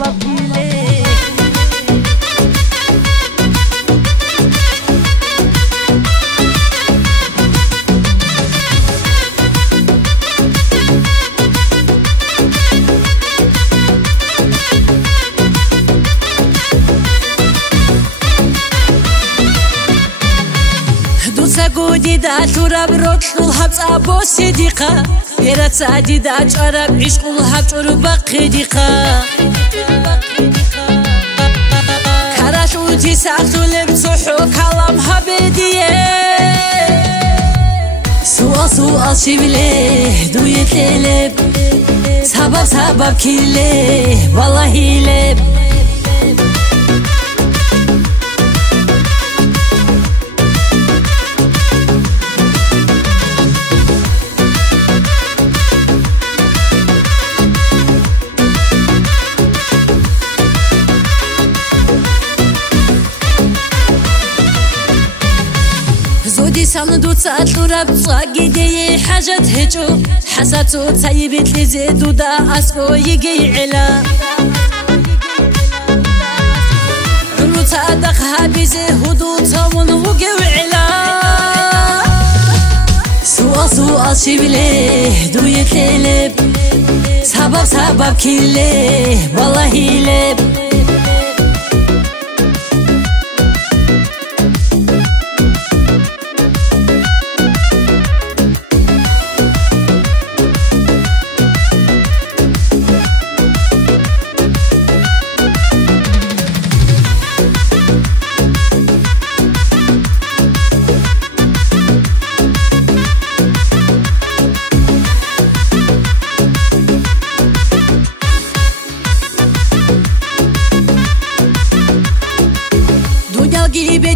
سبب كيلي ساقودي دا تراب روتلها بصابو صديقة يرات سادي دا جرب عشقلها بشرب قديقة كراشوتي ساقتو لبسوحو كلامها بديه سؤال شبليه دويت ليلب سبب كيليه والله لب زودي ساندو تساتلورا بصاقيدي حاجة هجو حساتو تسايبت لي زيدو دا اسكو يجي علا عمرو تادقها بزي هدو تاون وقو علا سؤال شبليه دويت ليلب سبب كيليه والله لب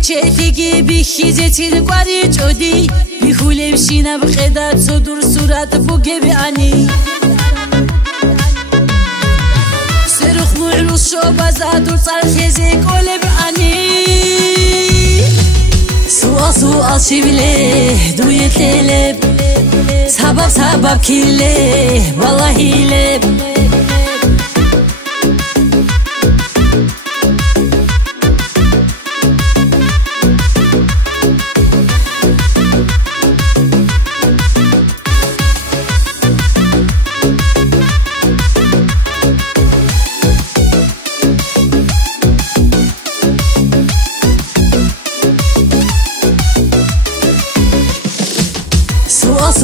بچه‌تی بیخیزتی قاری جودی بیخوله بشینه بقدر صدور صورت بوگه بیانی سرخ معروس شو بزادور سرخیزی کله بیانی سؤال شبله دویت لب سبب کیله والله لب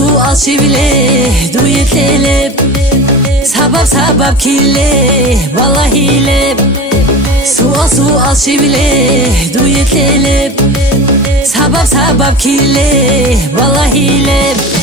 سؤال شبليه دويت لب سبب كيليه والله لب سؤال شبليه دويت لب سبب كيليه والله لب